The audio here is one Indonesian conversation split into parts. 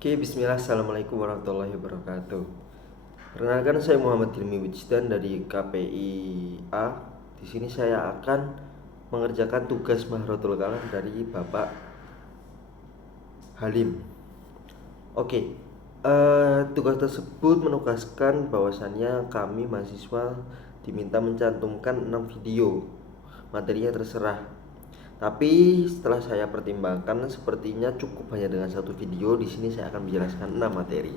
Oke, bismillah, assalamualaikum warahmatullahi wabarakatuh. Perkenalkan, saya Muhammad Hilmi Wijdan dari KPI A. Di sini saya akan mengerjakan tugas Mahrotul Kalam dari Bapak Halim. Oke, tugas tersebut menugaskan bahwasannya kami mahasiswa diminta mencantumkan 6 video. Materinya terserah. Tapi setelah saya pertimbangkan, sepertinya cukup hanya dengan satu video. Di sini saya akan menjelaskan 6 materi.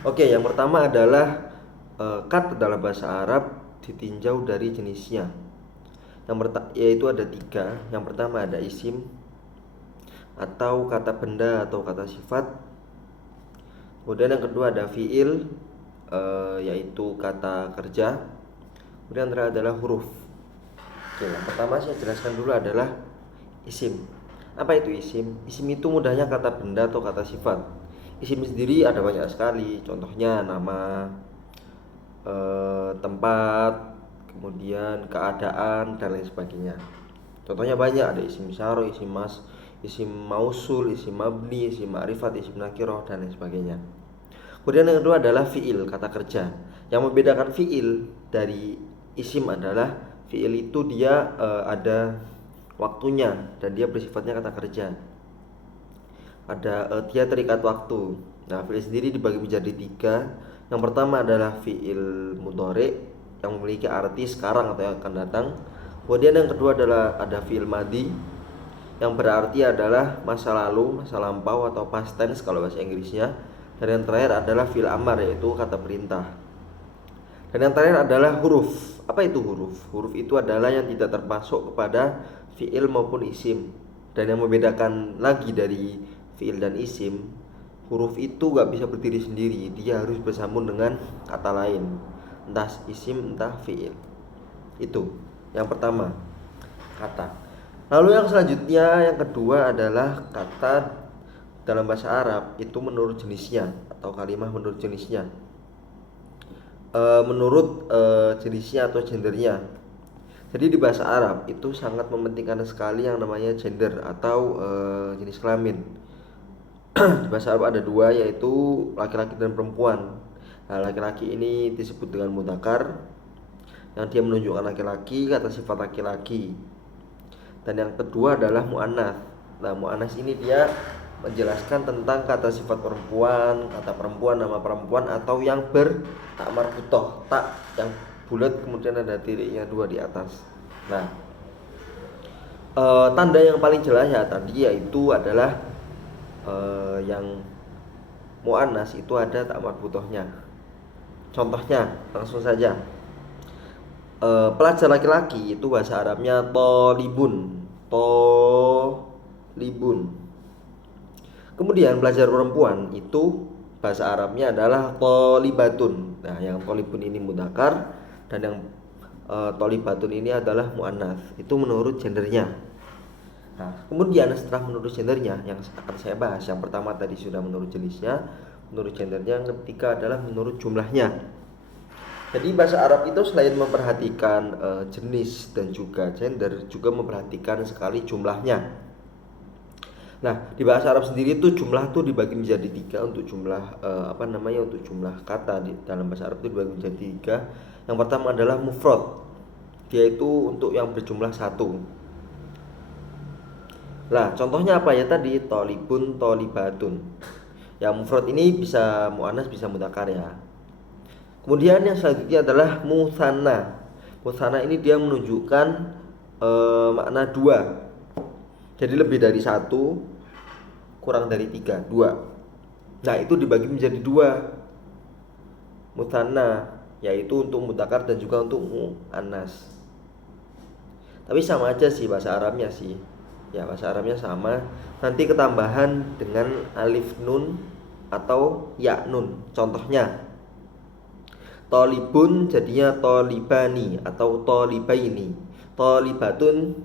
Oke, yang pertama adalah kata dalam bahasa Arab ditinjau dari jenisnya. Yaitu ada 3. Yang pertama ada isim atau kata benda atau kata sifat. Kemudian yang kedua ada fiil, yaitu kata kerja. Kemudian yang terakhir adalah huruf. Oke, yang pertama saya jelaskan dulu adalah isim. Apa itu isim? Isim itu mudahnya kata benda atau kata sifat. Isim sendiri ada banyak sekali. Contohnya nama, tempat, kemudian keadaan dan lain sebagainya. Contohnya banyak, ada isim syaro, isim isim mausul, isim mabni, isim ma'rifat, isim nakiroh dan lain sebagainya. Kemudian yang kedua adalah fiil, kata kerja. Yang membedakan fiil dari isim adalah fiil itu dia ada waktunya dan dia bersifatnya kata kerja. Dia terikat waktu. Nah, fiil sendiri dibagi menjadi 3. Yang pertama adalah fiil mudhari yang memiliki arti sekarang atau yang akan datang. Kemudian yang kedua adalah ada fiil madi yang berarti adalah masa lalu, masa lampau atau past tense kalau bahasa Inggrisnya. Dan yang terakhir adalah fiil amar, yaitu kata perintah. Dan yang terakhir adalah huruf. Apa itu huruf? Huruf itu adalah yang tidak termasuk kepada fiil maupun isim. Dan yang membedakan lagi dari fiil dan isim, huruf itu gak bisa berdiri sendiri. Dia harus bersambung dengan kata lain, entah isim entah fiil. Itu yang pertama, kata. Lalu yang selanjutnya, yang kedua adalah kata dalam bahasa Arab itu menurut jenisnya atau kalimat menurut jenisnya. Menurut jenisnya atau gendernya. Jadi di bahasa Arab itu sangat mementingkan sekali yang namanya gender atau jenis kelamin. Di bahasa Arab ada 2, yaitu laki-laki dan perempuan. Nah, laki-laki ini disebut dengan mudzakkar, yang dia menunjukkan laki-laki, kata sifat laki-laki. Dan yang kedua adalah muannats. Nah, muannats ini dia menjelaskan tentang kata sifat perempuan, kata perempuan, nama perempuan, atau yang tak marbutoh, tak yang bulat kemudian ada tiriknya 2 di atas. Nah, tanda yang paling jelas ya tadi yaitu adalah yang muannats itu ada tak marbutohnya. Contohnya langsung saja. Pelajar laki-laki itu bahasa Arabnya tolibun. Kemudian pelajar perempuan itu bahasa Arabnya adalah tolibatun. Nah, yang tolibun ini mudzakkar dan yang tolibatun ini adalah muannats. Itu menurut gendernya. Nah, kemudian setelah menurut gendernya yang akan saya bahas, yang pertama tadi sudah menurut jenisnya, menurut gendernya, yang ketiga adalah menurut jumlahnya. Jadi bahasa Arab itu selain memperhatikan jenis dan juga gender, juga memperhatikan sekali jumlahnya. Nah, di bahasa Arab sendiri itu jumlah tuh dibagi menjadi 3 untuk jumlah untuk jumlah kata di dalam bahasa Arab itu dibagi menjadi 3. Yang pertama adalah mufrad. Dia itu untuk yang berjumlah 1. Lah, contohnya apa ya tadi? Tolibun, tolibatun. Yang mufrad ini bisa muannats bisa mudzakkar ya. Kemudian yang selanjutnya adalah musanna. Musanna ini dia menunjukkan makna 2. Jadi lebih dari 1 kurang dari 3, 2. Nah, itu dibagi menjadi 2 musanna, yaitu untuk mudzakkar dan juga untuk muannas. Tapi sama aja sih bahasa Arabnya sih. Ya, bahasa Arabnya sama. Nanti ketambahan dengan alif nun atau ya nun. Contohnya tolibun jadinya tolibani atau tolibaini. Tolibatun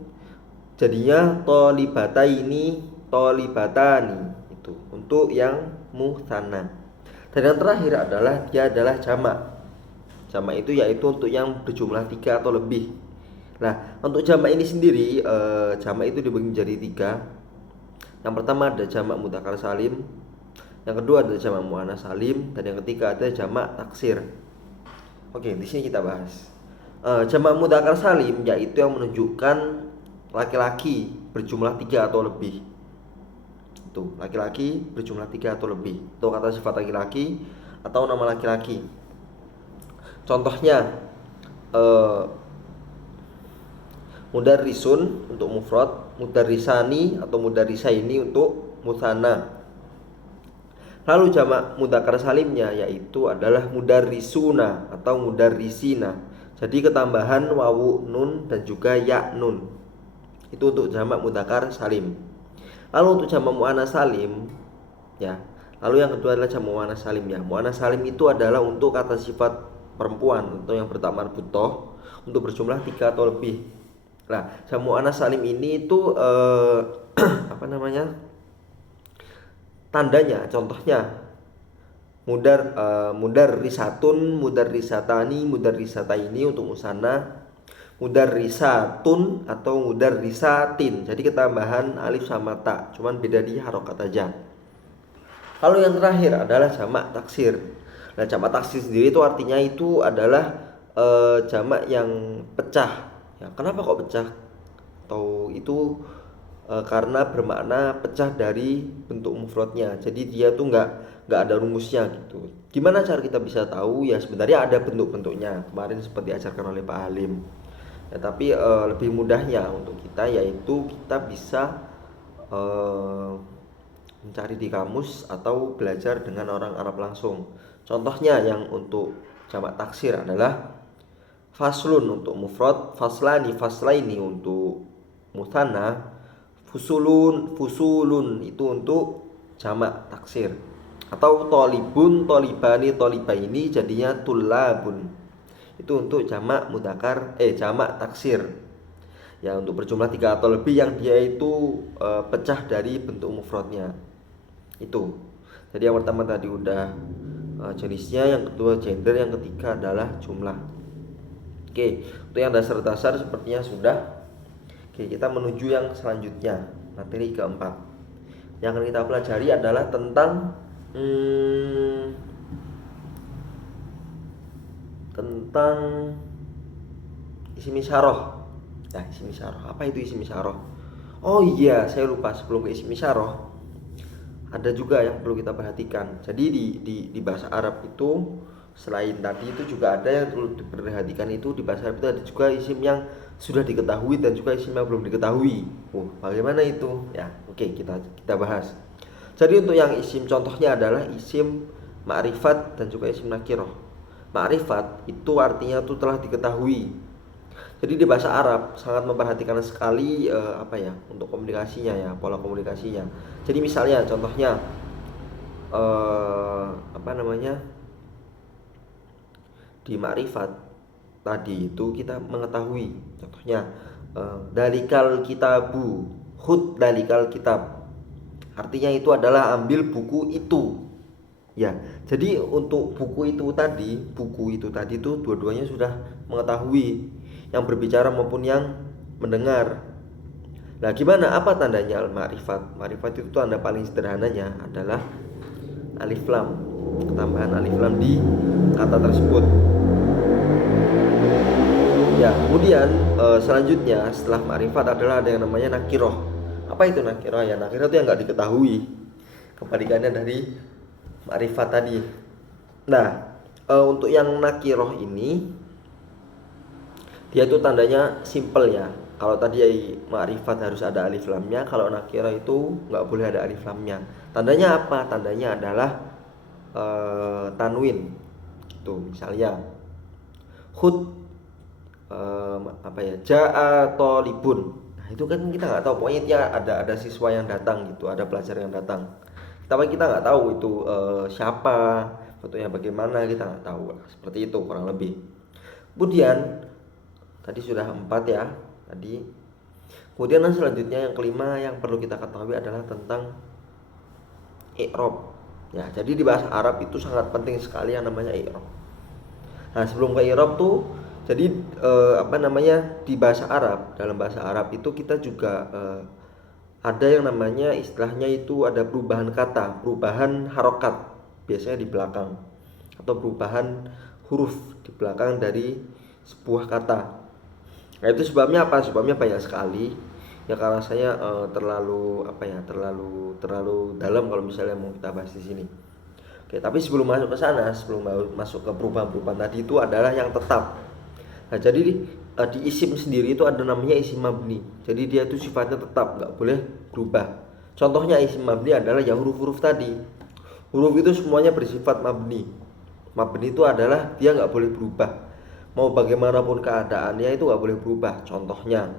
jadinya tolibataini, tolibatani. Itu untuk yang musanna. Dan yang terakhir adalah dia adalah jamak. Jamak itu yaitu untuk yang berjumlah 3 atau lebih. Nah, untuk jamak ini sendiri, jamak itu dibagi menjadi 3. Yang pertama ada jamak mudzakkar salim, yang kedua ada jamak muannats salim, dan yang ketiga ada jamak taksir. Oke, di sini kita bahas. Jamak mudzakkar salim yaitu yang menunjukkan laki-laki berjumlah 3 atau lebih. Itu, laki-laki berjumlah 3 atau lebih. Itu kata sifat laki-laki atau nama laki-laki. Contohnya mudarrisun untuk mufrad, mudarrisani atau mudarrisaini untuk mutsanna. Lalu jamak mudzakkar salimnya yaitu adalah mudarrisuna atau mudarrisina. Jadi ketambahan wawu nun dan juga ya nun. Itu untuk jamak mudzakkar salim. Lalu untuk jamak muannats salim ya. Lalu yang kedua adalah jamak muannats salim ya. Muannats salim itu adalah untuk kata sifat perempuan atau yang bertambahan butoh untuk berjumlah 3 atau lebih. Nah, jamak muannats salim ini itu apa namanya? Tandanya, contohnya mudarrisatun, mudarrisatani, mudarrisataini untuk musanna, mudarrisatun atau mudarrisatin. Jadi ketambahan alif sama ta, cuman beda di harokat aja. Lalu yang terakhir adalah jamak taksir. Nah, jamak taksir sendiri itu artinya itu adalah jamak yang pecah. Ya, kenapa kok pecah? Atau itu karena bermakna pecah dari bentuk mufradnya. Jadi dia tuh nggak ada rumusnya gitu. Gimana cara kita bisa tahu? Ya sebenarnya ada bentuk-bentuknya. Kemarin seperti diajarkan oleh Pak Halim. Ya, tapi lebih mudahnya untuk kita yaitu kita bisa mencari di kamus atau belajar dengan orang Arab langsung. Contohnya yang untuk jamak taksir adalah faslun untuk mufrad, faslani, faslaini untuk mutsanna, fusulun itu untuk jamak taksir. Atau tolibun, tolibani, tolibaini jadinya tulabun. Itu untuk jamak mudzakkar jamak taksir. Ya, untuk berjumlah 3 atau lebih yang dia itu pecah dari bentuk mufradnya. Itu. Jadi yang pertama tadi udah jenisnya, yang kedua gender, yang ketiga adalah jumlah. Oke, untuk yang dasar-dasar sepertinya sudah. Oke, kita menuju yang selanjutnya, materi keempat. Yang akan kita pelajari adalah tentang isim isyarah. Nah, isim isyarah. Apa itu isim isyarah? Oh iya, saya lupa, sebelum ke isim isyarah ada juga yang perlu kita perhatikan. Jadi di bahasa Arab itu selain tadi itu juga ada yang perlu diperhatikan, itu di bahasa Arab itu ada juga isim yang sudah diketahui dan juga isim yang belum diketahui. Bagaimana itu? Ya, oke, kita bahas. Jadi untuk yang isim contohnya adalah isim ma'rifat dan juga isim nakirah. Ma'rifat itu artinya itu telah diketahui. Jadi di bahasa Arab sangat memperhatikan sekali untuk komunikasinya ya, pola komunikasinya. Jadi misalnya contohnya di ma'rifat tadi itu kita mengetahui. Contohnya dalikal kitabu, khud dalikal kitab. Artinya itu adalah ambil buku itu. Ya, jadi untuk buku itu tadi itu dua-duanya sudah mengetahui, yang berbicara maupun yang mendengar. Nah, gimana? Apa tandanya al-ma'rifat? Ma'rifat itu tanda paling sederhananya adalah alif lam, ketambahan alif lam di kata tersebut. Ya, kemudian selanjutnya setelah ma'rifat adalah ada yang namanya nakirah. Apa itu nakirah? Ya, nakirah itu yang nggak diketahui, kebalikannya dari ma'rifat tadi. Nah, untuk yang nakirah ini dia itu tandanya simple ya. Kalau tadi ma'rifat harus ada alif lamnya, kalau nakirah itu nggak boleh ada alif lamnya. Tandanya apa? Tandanya adalah tanwin. Itu misalnya khud ja'a tolibun. Nah, itu kan kita nggak tahu, pokoknya dia ada siswa yang datang gitu, ada pelajar yang datang. Tapi kita nggak tahu itu siapa, fotonya bagaimana, kita nggak tahu. Seperti itu kurang lebih. Kemudian tadi sudah 4 ya tadi. Kemudian yang selanjutnya yang kelima yang perlu kita ketahui adalah tentang i'rab. Ya, jadi di bahasa Arab itu sangat penting sekali yang namanya i'rab. Nah, sebelum ke i'rab tuh, jadi di bahasa Arab, dalam bahasa Arab itu kita juga ada yang namanya istilahnya itu ada perubahan kata, perubahan harokat biasanya di belakang, atau perubahan huruf di belakang dari sebuah kata. Nah itu sebabnya apa? Sebabnya banyak sekali. Ya karena saya terlalu terlalu dalam kalau misalnya mau kita bahas di sini. Oke, tapi sebelum masuk ke sana, sebelum masuk ke perubahan-perubahan tadi itu adalah yang tetap. Nah, jadi di isim sendiri itu ada namanya isim mabni. Jadi dia itu sifatnya tetap, nggak boleh berubah. Contohnya isim mabni adalah ya huruf-huruf tadi. Huruf itu semuanya bersifat mabni. Mabni itu adalah dia nggak boleh berubah. Mau bagaimanapun keadaannya itu nggak boleh berubah. Contohnya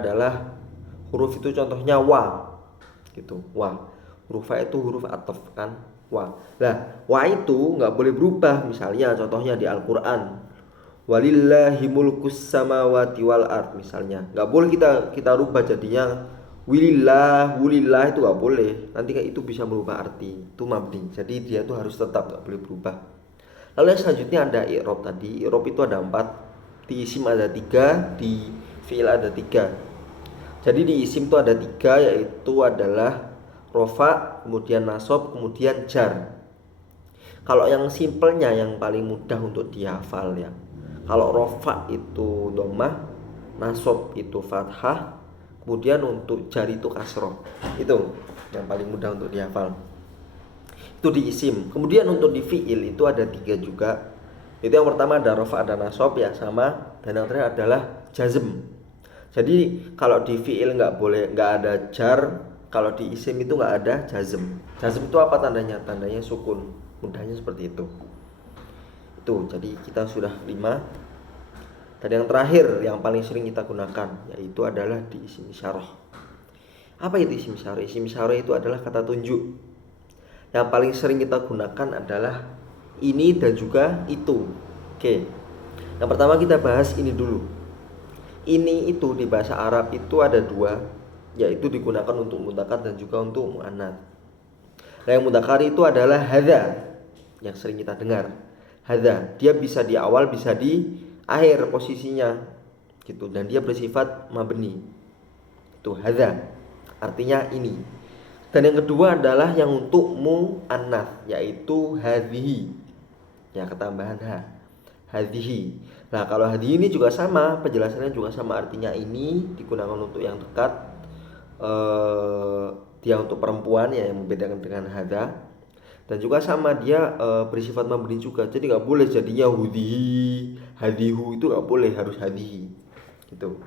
adalah huruf itu contohnya wa, gitu. Wa. Huruf A itu huruf ataf kan, wa. Lah, wa itu nggak boleh berubah. Misalnya contohnya di Al-Qur'an, walillahi mulkus samawati wal ard misalnya. Nggak boleh kita rubah jadinya wulillah itu nggak boleh. Nanti kayak itu bisa merubah arti. Itu mabni. Jadi dia tuh harus tetap nggak boleh berubah. Lalu yang selanjutnya ada i'rab tadi. I'rab itu ada 4. Di isim ada 3, di fi'il ada 3. Jadi di isim itu ada 3, yaitu adalah rofa, kemudian nasab, kemudian jar. Kalau yang simpelnya yang paling mudah untuk dihafal ya. Kalau rofa itu dhammah, nasab itu fathah, kemudian untuk jar itu kasroh. Itu yang paling mudah untuk dihafal. Itu di isim. Kemudian untuk di fi'il itu ada 3 juga. Itu yang pertama ada rofa, ada nasab ya sama, dan yang terakhir adalah jazm. Jadi kalau di fi'il nggak ada jar, kalau di isim itu nggak ada jazm. Jazm itu apa tandanya? Tandanya sukun. Mudahnya seperti itu. Itu jadi kita sudah 5. Dan yang terakhir yang paling sering kita gunakan yaitu adalah di isim isyarah. Apa itu isim isyarah? Isim isyarah itu adalah kata tunjuk. Yang paling sering kita gunakan adalah ini dan juga itu. Oke. Yang pertama kita bahas ini dulu. Ini itu di bahasa Arab itu ada 2, yaitu digunakan untuk mudzakkar dan juga untuk muannats. Nah, yang mudzakkar itu adalah hadza yang sering kita dengar. Hadza, dia bisa di awal, bisa di akhir posisinya gitu, dan dia bersifat mabni. Itu hadza. Artinya ini. Dan yang kedua adalah yang untuk muannats, yaitu hadhihi. Ya, ketambahan ha. Hadhihi. Nah, kalau hadhihi ini juga sama, penjelasannya juga sama, artinya ini digunakan untuk yang dekat. Dia untuk perempuan ya, yang membedakan dengan hadza. Dan juga sama dia bersifat mabni juga. Jadi nggak boleh jadinya hudhihi, hadhihu, itu nggak boleh, harus hadhihi. Gitu.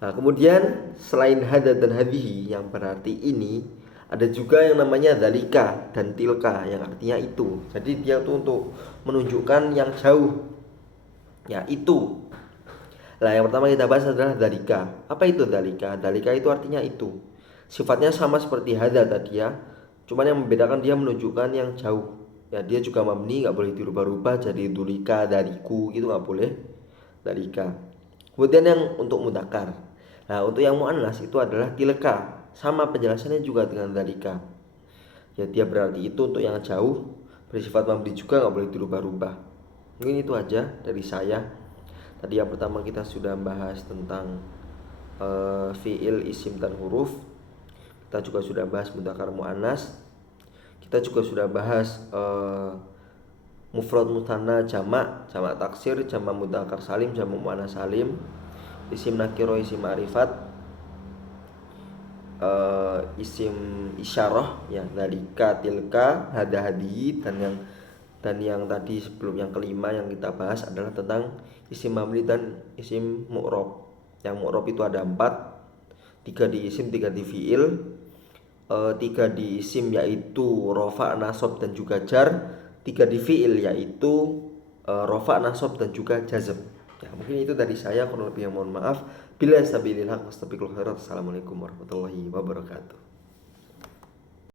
Nah, kemudian selain hadza dan hadhihi yang berarti ini, ada juga yang namanya dzalika dan tilka yang artinya itu. Jadi dia tuh untuk menunjukkan yang jauh. Ya, itu. Nah, yang pertama kita bahas adalah dzalika. Apa itu dzalika? Dzalika itu artinya itu. Sifatnya sama seperti hadza tadi ya. Cuman yang membedakan dia menunjukkan yang jauh. Ya, dia juga mabni, nggak boleh dirubah-rubah jadi dulika, dariku, gitu nggak boleh. Dzalika. Kemudian yang untuk mudzakkar. Nah, untuk yang muannats itu adalah tilka. Sama penjelasannya juga dengan dzalika. Ya, dia berarti itu untuk yang jauh, bersifat mabni juga, nggak boleh dirubah-rubah. Mungkin itu aja dari saya. Tadi yang pertama kita sudah bahas tentang fiil, isim dan huruf. Kita juga sudah bahas mudzakkar muannats. Kita juga sudah bahas mufrad mutsanna, jamak taksir, jamak mudzakkar salim, jamak muannats salim, isim nakiro, isim ma'rifat, isim isyarah ya, dzalika, tilka, hadza, hadihi, dan yang tadi sebelum yang kelima yang kita bahas adalah tentang isim mabni dan isim mu'rab. Yang mu'rab itu ada 4, 3 di isim, 3 di fiil, 3 di isim yaitu rofa, nasab dan juga jar, 3 di fiil yaitu rofa, nasab dan juga jazm. Ya, mungkin itu dari saya, kurang lebih yang mohon maaf. Bila sabilillah, wastabiqul khairat. Assalamualaikum warahmatullahi wabarakatuh.